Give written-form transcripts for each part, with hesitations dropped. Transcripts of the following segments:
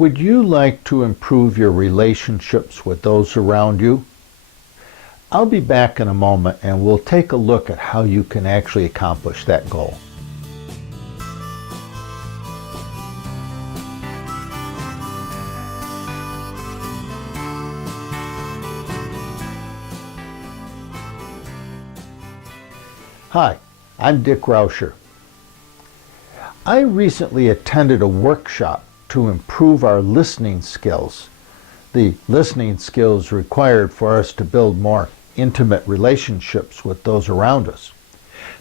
Would you like to improve your relationships with those around you? I'll be back in a moment and we'll take a look at how you can actually accomplish that goal. Hi, I'm Dick Rauscher. I recently attended a workshop to improve our listening skills, the listening skills required for us to build more intimate relationships with those around us.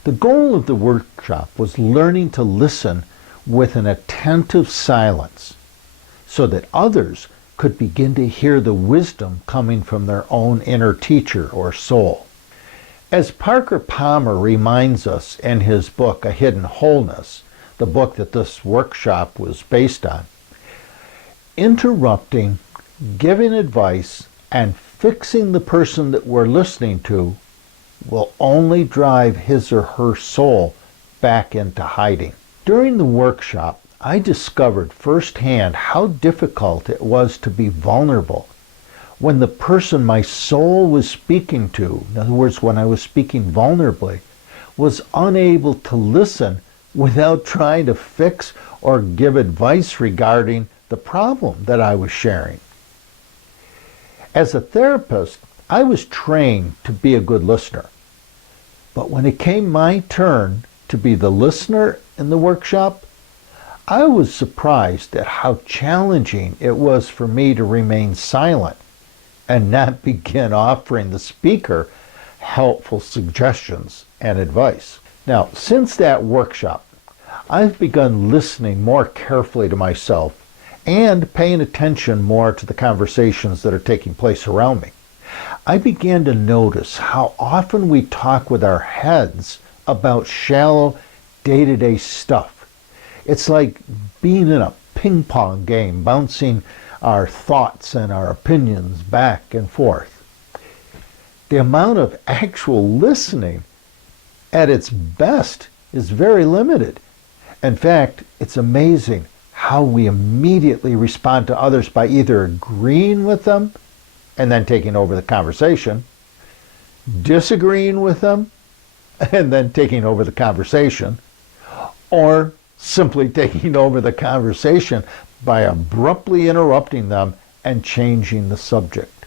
The goal of the workshop was learning to listen with an attentive silence so that others could begin to hear the wisdom coming from their own inner teacher or soul. As Parker Palmer reminds us in his book, A Hidden Wholeness, the book that this workshop was based on, interrupting, giving advice, and fixing the person that we're listening to will only drive his or her soul back into hiding. During the workshop, I discovered firsthand how difficult it was to be vulnerable when the person my soul was speaking to, in other words, when I was speaking vulnerably, was unable to listen without trying to fix or give advice regarding the problem that I was sharing. As a therapist, I was trained to be a good listener. But when it came my turn to be the listener in the workshop, I was surprised at how challenging it was for me to remain silent and not begin offering the speaker helpful suggestions and advice. Now, since that workshop, I've begun listening more carefully to myself and paying attention more to the conversations that are taking place around me. I began to notice how often we talk with our heads about shallow, day-to-day stuff. It's like being in a ping pong game, bouncing our thoughts and our opinions back and forth. The amount of actual listening at its best is very limited. In fact, it's amazing how we immediately respond to others by either agreeing with them and then taking over the conversation, disagreeing with them and then taking over the conversation, or simply taking over the conversation by abruptly interrupting them and changing the subject.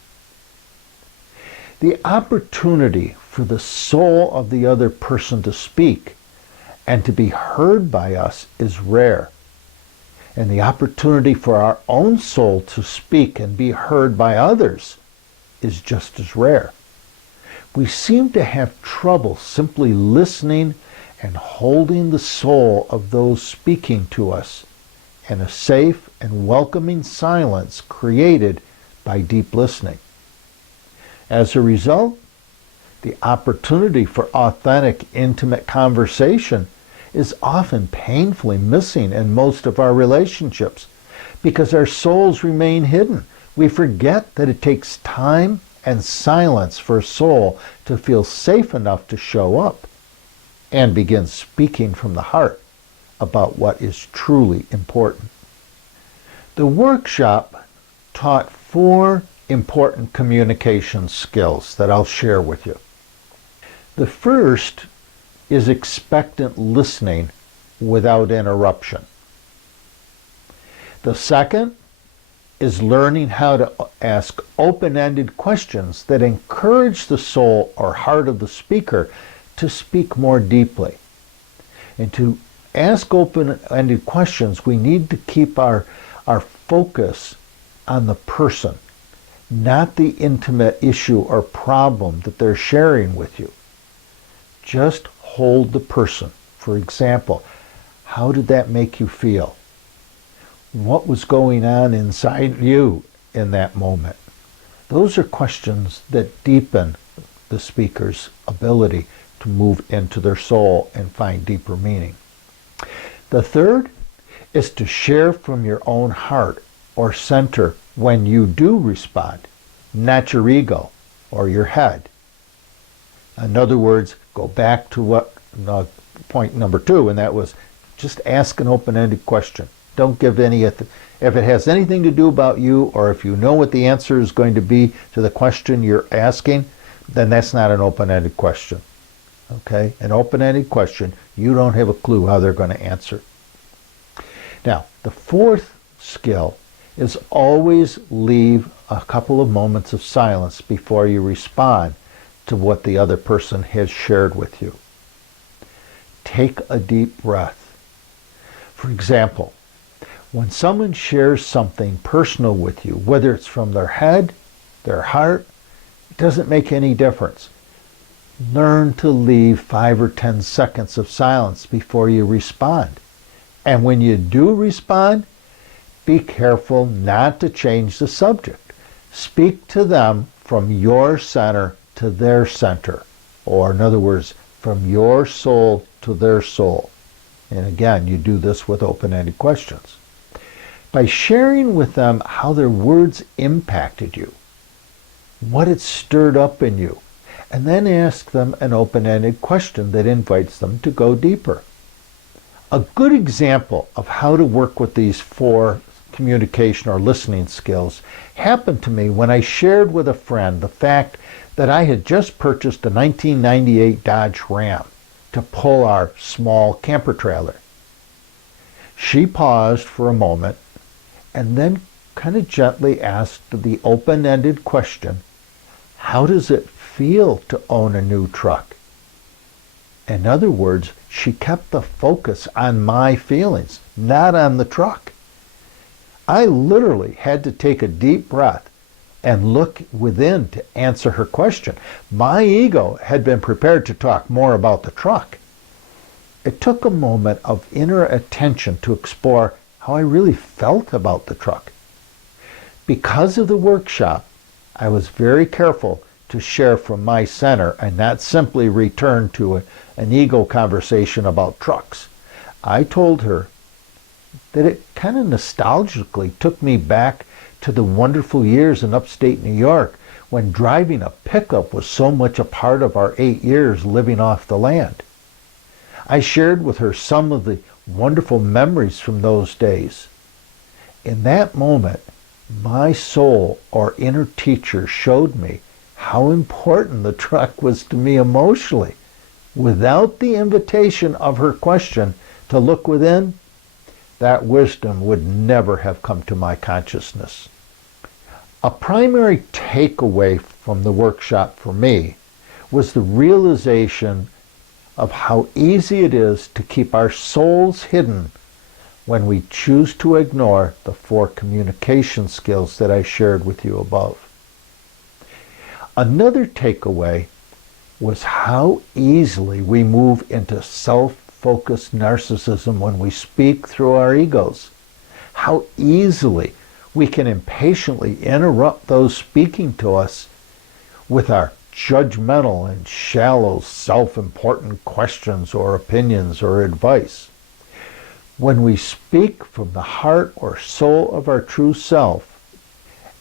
The opportunity for the soul of the other person to speak and to be heard by us is rare. And the opportunity for our own soul to speak and be heard by others is just as rare. We seem to have trouble simply listening and holding the soul of those speaking to us in a safe and welcoming silence created by deep listening. As a result, the opportunity for authentic, intimate conversation is often painfully missing in most of our relationships because our souls remain hidden. We forget that it takes time and silence for a soul to feel safe enough to show up and begin speaking from the heart about what is truly important. The workshop taught 4 important communication skills that I'll share with you. The first is expectant listening without interruption. The second is learning how to ask open-ended questions that encourage the soul or heart of the speaker to speak more deeply. And to ask open-ended questions, we need to keep our focus on the person, not the intimate issue or problem that they're sharing with you. Just hold the person. For example, how did that make you feel? What was going on inside you in that moment? Those are questions that deepen the speaker's ability to move into their soul and find deeper meaning. The third is to share from your own heart or center when you do respond, not your ego or your head. In other words, go back to point number 2, and that was just ask an open-ended question. Don't give any If it has anything to do about you, or if you know what the answer is going to be to the question you're asking, then that's not an open-ended question. Okay? An open-ended question, you don't have a clue how they're going to answer. Now, the fourth skill is always leave a couple of moments of silence before you respond to what the other person has shared with you. Take a deep breath. For example, when someone shares something personal with you, whether it's from their head, their heart, it doesn't make any difference. Learn to leave 5 or 10 seconds of silence before you respond. And when you do respond, be careful not to change the subject. Speak to them from your center to their center. Or in other words, from your soul to their soul. And again, you do this with open-ended questions. By sharing with them how their words impacted you, what it stirred up in you, and then ask them an open-ended question that invites them to go deeper. A good example of how to work with these 4 communication or listening skills happened to me when I shared with a friend the fact that I had just purchased a 1998 Dodge Ram to pull our small camper trailer. She paused for a moment and then kind of gently asked the open-ended question, how does it feel to own a new truck? In other words, she kept the focus on my feelings, not on the truck. I literally had to take a deep breath and look within to answer her question. My ego had been prepared to talk more about the truck. It took a moment of inner attention to explore how I really felt about the truck. Because of the workshop, I was very careful to share from my center and not simply return to an ego conversation about trucks. I told her that it kind of nostalgically took me back to the wonderful years in upstate New York when driving a pickup was so much a part of our 8 years living off the land. I shared with her some of the wonderful memories from those days. In that moment, my soul or inner teacher showed me how important the truck was to me emotionally. Without the invitation of her question to look within, that wisdom would never have come to my consciousness. A primary takeaway from the workshop for me was the realization of how easy it is to keep our souls hidden when we choose to ignore the 4 communication skills that I shared with you above. Another takeaway was how easily we move into self-focused narcissism when we speak through our egos. How easily we can impatiently interrupt those speaking to us with our judgmental and shallow, self-important questions or opinions or advice. When we speak from the heart or soul of our true self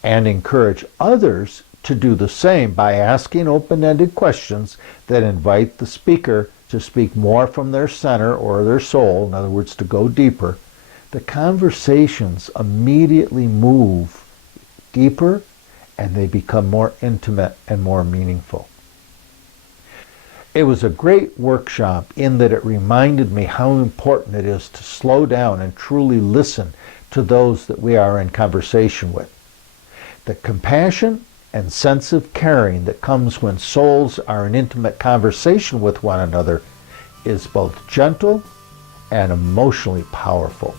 and encourage others to do the same by asking open-ended questions that invite the speaker to speak more from their center or their soul, in other words, to go deeper, the conversations immediately move deeper and they become more intimate and more meaningful. It was a great workshop in that it reminded me how important it is to slow down and truly listen to those that we are in conversation with. The compassion and sense of caring that comes when souls are in intimate conversation with one another is both gentle and emotionally powerful.